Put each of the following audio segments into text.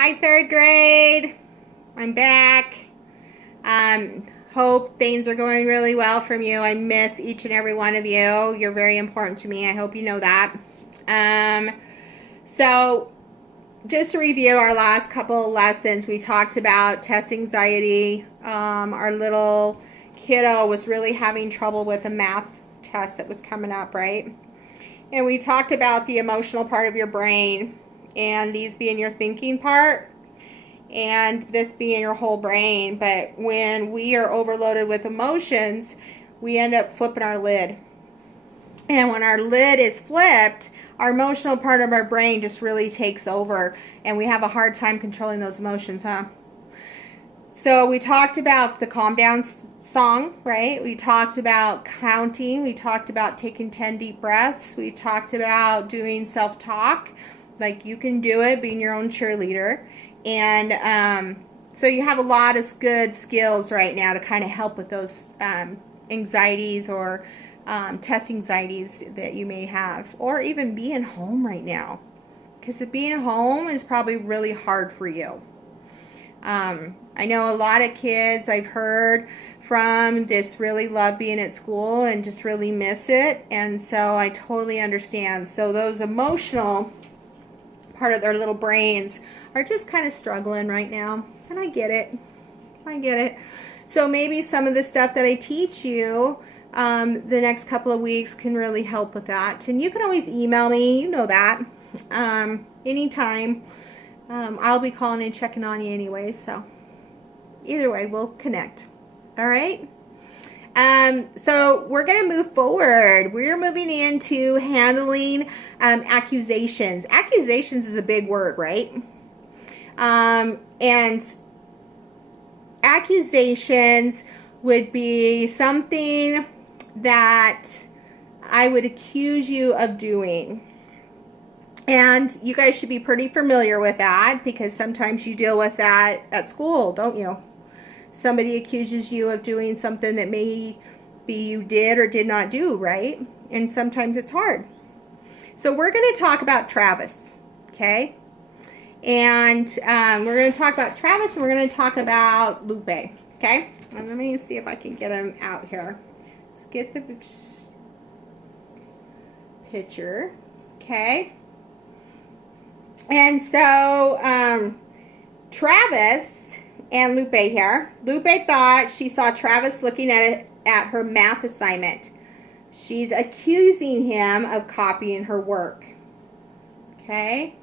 Hi, third grade. I'm back. Hope things are going really well from you. I miss each and every one of you. You're very important to me. I hope you know that. So just to review our last couple of lessons, we talked about test anxiety. Our little kiddo was really having trouble with a math test that was coming up, right? And we talked about the emotional part of your brain, and these being your thinking part, and this being your whole brain. But when we are overloaded with emotions, we end up flipping our lid. And when our lid is flipped, our emotional part of our brain just really takes over, and we have a hard time controlling those emotions, huh? So we talked about the calm down song, right? We talked about counting. We talked about taking 10 deep breaths. We talked about doing self-talk, like you can do it, being your own cheerleader. And so you have a lot of good skills right now to kind of help with those anxieties or test anxieties that you may have, or even being home right now, because being home is probably really hard for you. I know a lot of kids I've heard from just really love being at school and just really miss it, and so I totally understand. So those emotional part of their little brains are just kind of struggling right now, and I get it. So maybe some of the stuff that I teach you the next couple of weeks can really help with that. And you can always email me, you know that, anytime. I'll be calling and checking on you anyway, so either way, we'll connect. All right? So we're going to move forward. We're moving into handling accusations. Accusations is a big word, right? And accusations would be something that I would accuse you of doing. And you guys should be pretty familiar with that, because sometimes you deal with that at school, don't you? Somebody accuses you of doing something that maybe you did or did not do, right? And sometimes it's hard. So we're going to talk about Travis, okay? And we're going to talk about Travis, and we're going to talk about Lupe, okay? And let me see if I can get him out here. Let's get the picture, okay? And so Travis and Lupe here. Lupe thought she saw Travis looking at her math assignment. She's accusing him of copying her work. Okay?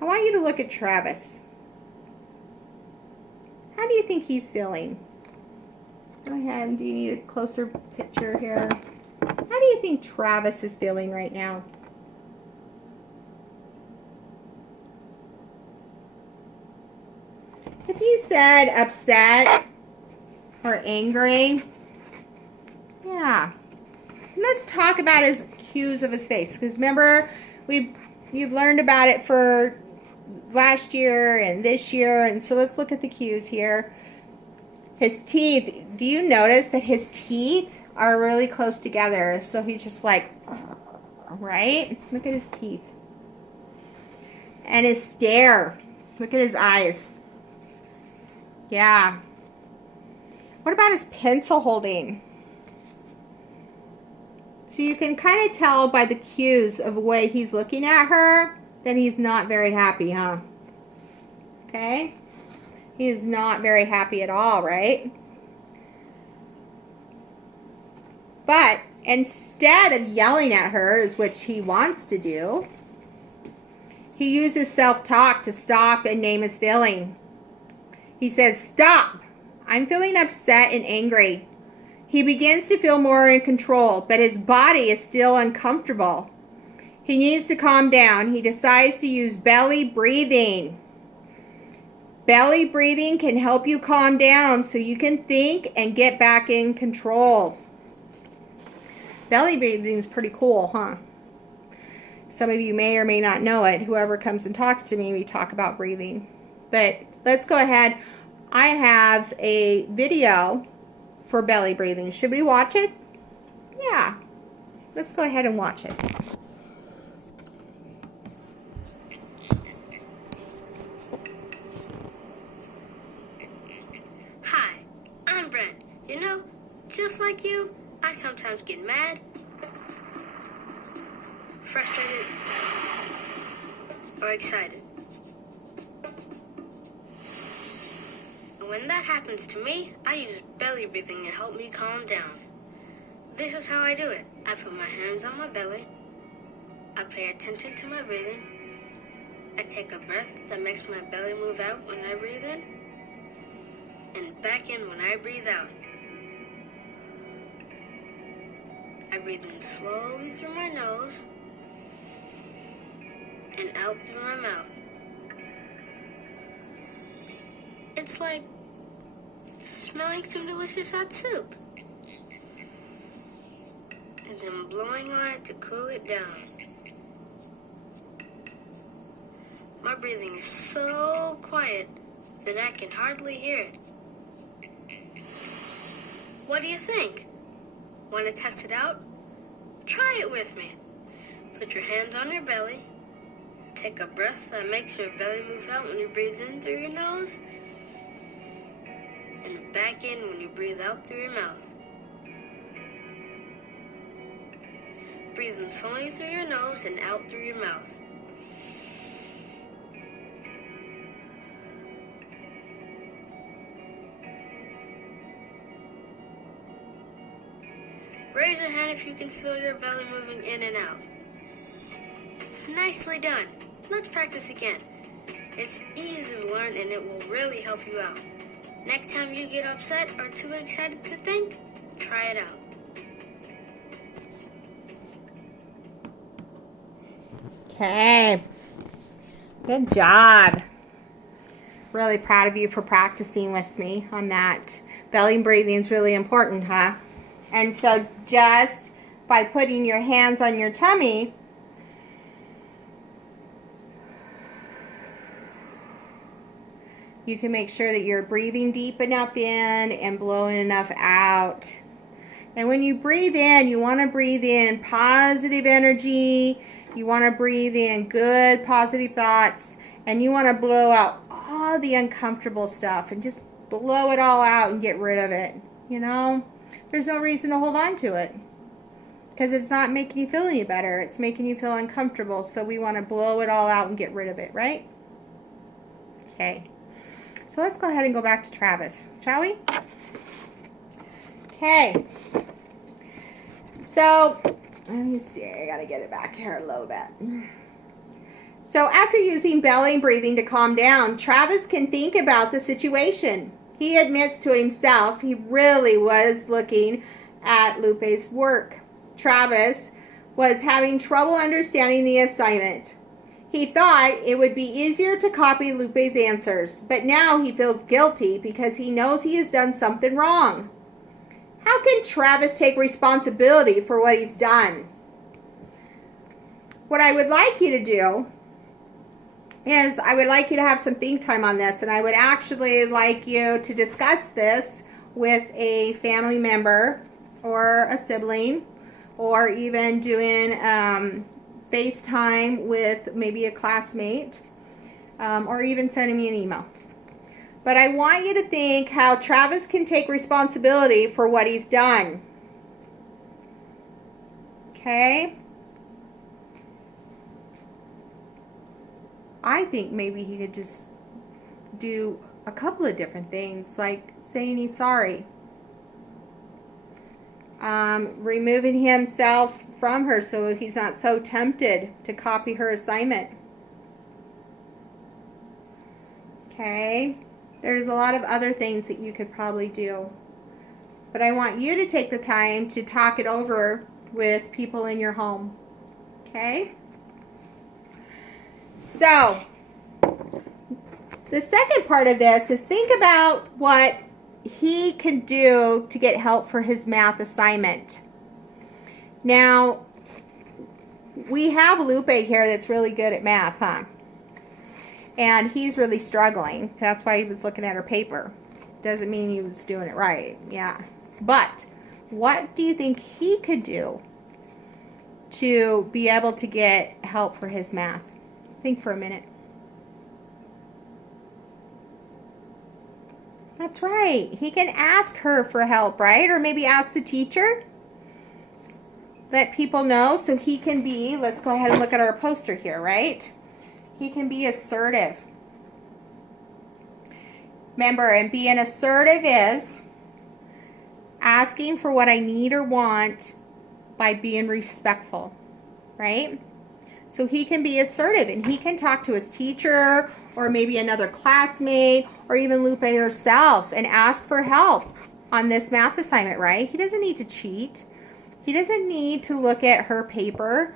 I want you to look at Travis. How do you think he's feeling? Go ahead. Do you need a closer picture here? How do you think Travis is feeling right now? If you said upset or angry, yeah. Let's talk about his cues of his face, because remember, you've learned about it for last year and this year, and so let's look at the cues here. His teeth. Do you notice that his teeth are really close together? So he's just like, right? Look at his teeth. And his stare. Look at his eyes. Yeah. What about his pencil holding? So you can kind of tell by the cues of the way he's looking at her that he's not very happy, huh? Okay? He is not very happy at all, right? But instead of yelling at her, is which he wants to do, he uses self-talk to stop and name his feeling. He says, "Stop! I'm feeling upset and angry." He begins to feel more in control, but his body is still uncomfortable. He needs to calm down. He decides to use belly breathing. Belly breathing can help you calm down so you can think and get back in control. Belly breathing is pretty cool, huh? Some of you may or may not know it. Whoever comes and talks to me, we talk about breathing. But let's go ahead. I have a video for belly breathing. Should we watch it? Yeah. Let's go ahead and watch it. just like you, I sometimes get mad, frustrated, or excited. And when that happens to me, I use belly breathing to help me calm down. This is how I do it. I put my hands on my belly. I pay attention to my breathing. I take a breath that makes my belly move out when I breathe in, and back in when I breathe out. I breathe in slowly through my nose and out through my mouth. It's like smelling some delicious hot soup and then blowing on it to cool it down. My breathing is so quiet that I can hardly hear it. What do you think? Want to test it out? Try it with me. Put your hands on your belly. Take a breath that makes your belly move out when you breathe in through your nose, and back in when you breathe out through your mouth. Breathe in slowly through your nose and out through your mouth. Raise your hand if you can feel your belly moving in and out. Nicely done. Let's practice again. It's easy to learn and it will really help you out. Next time you get upset or too excited to think, try it out. Okay. Good job. Really proud of you for practicing with me on that. Belly breathing is really important, huh? And so just by putting your hands on your tummy, you can make sure that you're breathing deep enough in and blowing enough out. And when you breathe in, you want to breathe in positive energy. You want to breathe in good, positive thoughts. And you want to blow out all the uncomfortable stuff and just blow it all out and get rid of it. You know, there's no reason to hold on to it because it's not making you feel any better. It's making you feel uncomfortable. So we want to blow it all out and get rid of it, right? Okay. So let's go ahead and go back to Travis, shall we? Okay. So, let me see. I got to get it back here a little bit. So after using belly breathing to calm down, Travis can think about the situation. He admits to himself he really was looking at Lupe's work. Travis was having trouble understanding the assignment. He thought it would be easier to copy Lupe's answers, but now he feels guilty because he knows he has done something wrong. How can Travis take responsibility for what he's done? What I would like you to do is I would like you to have some think time on this, and I would actually like you to discuss this with a family member or a sibling, or even doing FaceTime with maybe a classmate, or even sending me an email. But I want you to think how Travis can take responsibility for what he's done. Okay? I think maybe he could just do a couple of different things, like saying he's sorry, removing himself from her so he's not so tempted to copy her assignment. Okay, there's a lot of other things that you could probably do, but I want you to take the time to talk it over with people in your home. Okay? So, the second part of this is think about what he can do to get help for his math assignment. Now, we have Lupe here that's really good at math, huh? And he's really struggling. That's why he was looking at her paper. Doesn't mean he was doing it right. Yeah. But what do you think he could do to be able to get help for his math? Think for a minute. That's right. He can ask her for help, right? Or maybe ask the teacher. Let people know so he can be, let's go ahead and look at our poster here, right? He can be assertive. Remember, and being assertive is asking for what I need or want by being respectful, right? So he can be assertive and he can talk to his teacher or maybe another classmate or even Lupe herself and ask for help on this math assignment, right? He doesn't need to cheat. He doesn't need to look at her paper.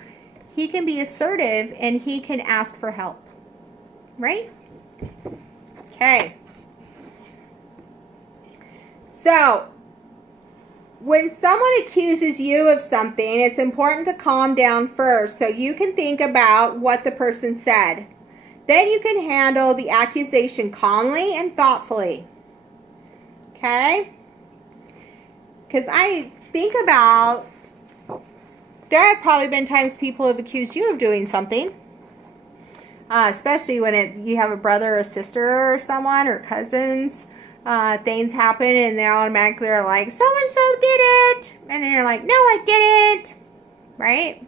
He can be assertive and he can ask for help, right? Okay. So, when someone accuses you of something, it's important to calm down first so you can think about what the person said. Then you can handle the accusation calmly and thoughtfully. Okay? Because I think about, there have probably been times people have accused you of doing something. Especially when you have a brother or sister or someone or cousins. Things happen and they're automatically like, so-and-so did it. And then you're like, no, I didn't. Right?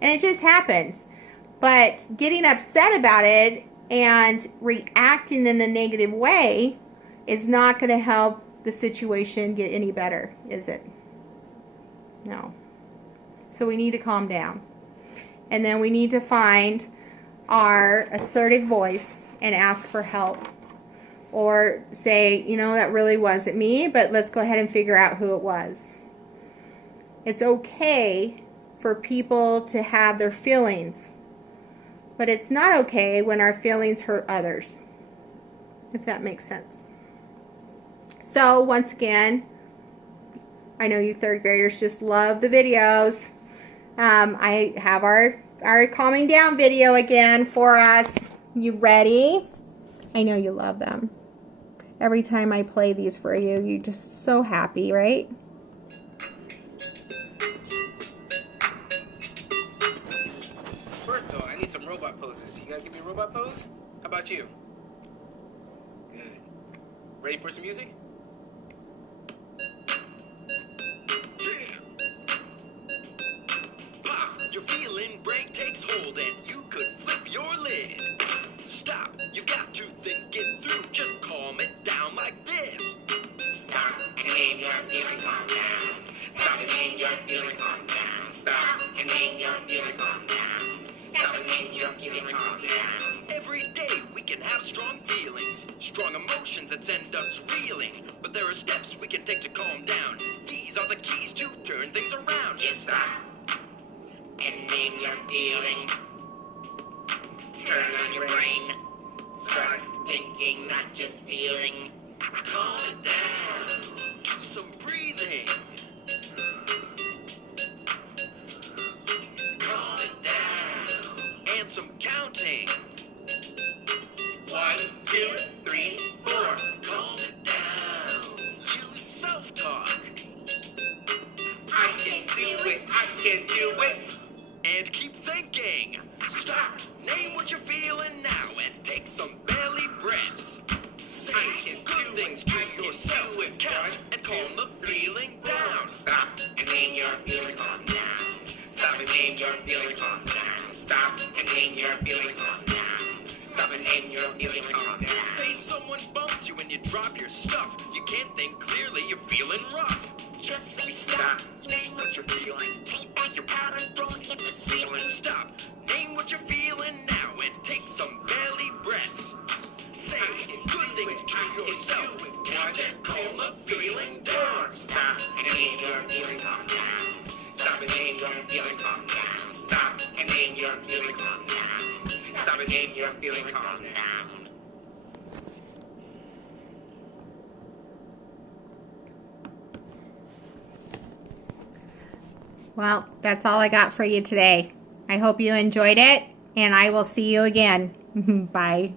And it just happens. But getting upset about it and reacting in a negative way is not going to help the situation get any better, is it? No. So we need to calm down. And then we need to find our assertive voice and ask for help. Or say, you know, that really wasn't me, but let's go ahead and figure out who it was. It's okay for people to have their feelings, but it's not okay when our feelings hurt others, if that makes sense. So, once again, I know you third graders just love the videos. I have our calming down video again for us. You ready? I know you love them. Every time I play these for you, you're just so happy, right? First though, I need some robot poses. You guys give me a robot pose? How about you? Good. Ready for some music? Your feeling break takes hold and you could flip your lid. Stop, you've got to think it through. Just calm it down like this. Stop and then you're feeling calm down. Stop and then you're feeling calm down. Stop and then you're feeling calm down. Stop and then you're feeling calm down. Every day we can have strong feelings, strong emotions that send us reeling. But there are steps we can take to calm down. These are the keys to turn things around. Just stop and name your feeling. Turn on your brain. Start thinking, not just feeling. Calm it down. Do some breathing. Calm it down. And some counting. 1, 2, 3, 4. Calm it down. Use self-talk. I can do it. I can do it. And keep thinking. Stop. Name what you're feeling now and take some belly breaths. Say good things to yourself. Count and calm the feeling down. Stop and name your feeling calm down. Stop and name your feeling calm down. Stop and name your feeling calm down. Stop and name your feeling calm down. Say someone bumps you and you drop your stuff. You can't think clearly, you're feeling rough. Just say stop, name what you're feeling. Take back your power and throw it, hit the ceiling. Stop, name what you're feeling now and take some belly breaths. Say good things to yourself. Count and calm the feeling down. Stop and name your feeling calm down. Stop and name your feeling calm down. Stop and name your feeling calm down. Stop and name your feeling calm down. Well, that's all I got for you today. I hope you enjoyed it, and I will see you again. Bye.